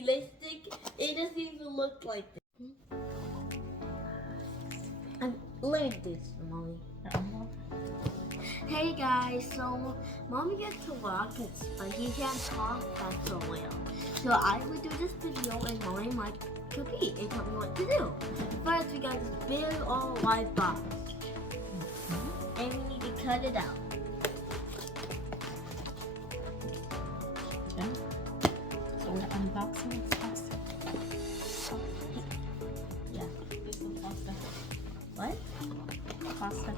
realistic. It doesn't even look like this. Look at this, Mommy. Hey guys, so Mommy gets to walk, but he can't talk that's so well. So I would do this video and Mommy might compete and tell me what to do. First, we got this big old white box. And we need to cut it out. Yeah. So we're unboxing this faucet. Yeah. It's a faucet. What? Faucet.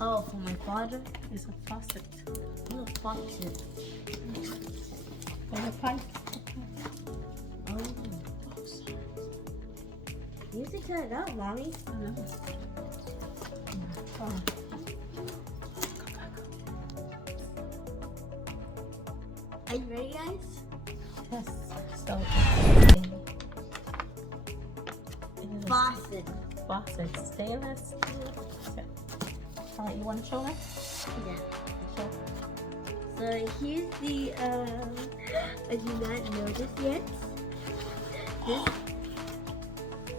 Oh, for my father? It's a faucet. No, faucet. For the pipe. Oh. You have to cut it out, Mommy. I know. Oh. Are you ready, guys? Yes. So Faucet. Faucet. Stainless steel faucet. Alright, you want to show her? Yeah. Show. So here's the, I do not know this yet. This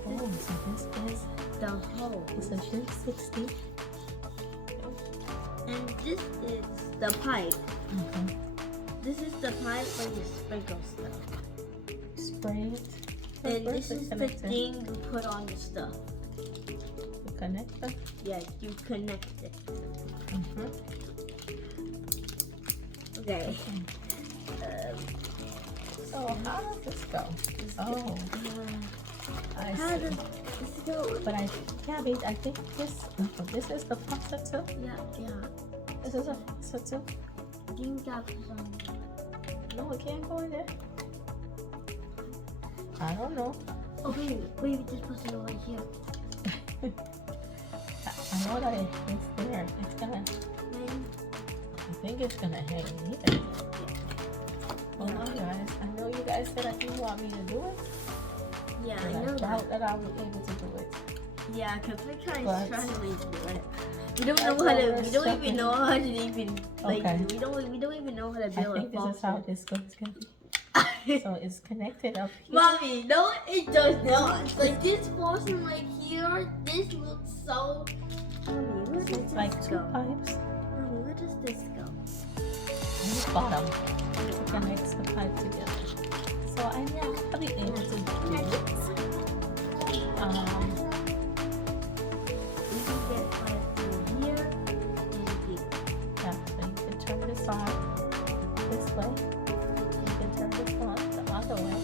Oh, so this is the hose. it's a Ship 60. And this is the pipe. Okay. This is the pipe where you sprinkle stuff. Spray it. And Where's this the is the connector? thing you put on the stuff. The connector. Yeah, you connect it. Mm-hmm. Okay. So how does this go? Oh, I How see. does this go? But I think this is the faucet too. Yeah. This is a faucet too. You got some. No, it can't go in there. I don't know. Oh wait, we just put it over here. I know that it's there. It's gonna. I think it's gonna hang either. Hold on, guys. I know you guys said that you want me to do it. Yeah, But I know doubt that I'll be able to do it. Yeah, because we're trying But- to do it. We don't I know know how to. we're We don't even stuck know how to even like. Okay. We don't even know how to I build think a this is how faucet. this goes gonna be. So it's connected up here. Mommy, no, it does not. Like this faucet right here, this looks so. Mommy, where does It's this like two go? pipes Mommy, where does this go? on the bottom to connect the pipe together. So I'll be able to do it. We can get pipe through here and here. Yeah, so you can turn this on this way. You can turn this on the other way.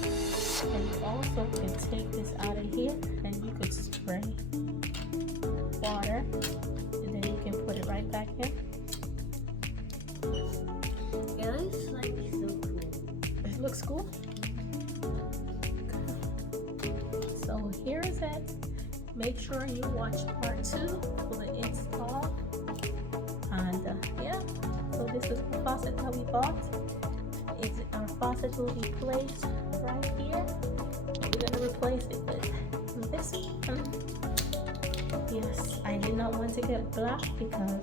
And you also can take this out of here and you could spray water. And then you can put it right back in. It looks like so cool. It looks cool. So here is it. Make sure you watch part 2 for the install. And yeah, so this is the faucet that we bought. Our faucet will be placed right here. We're gonna replace it with this one. Yes, I did not want to get black because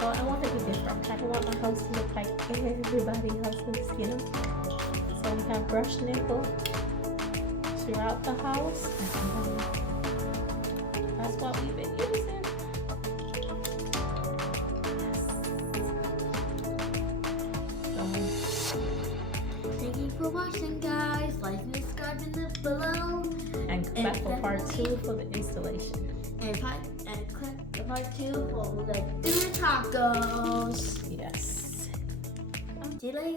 well, I want to be different. I don't want my house to look like everybody else's, you know. So we have brush nickel throughout the house. And that's what we've been using. Yes. Thank you for watching, guys. Like and subscribe in the below. And come back for part 2 for the installation. And click the part 2 for the tacos. Yes. See you later.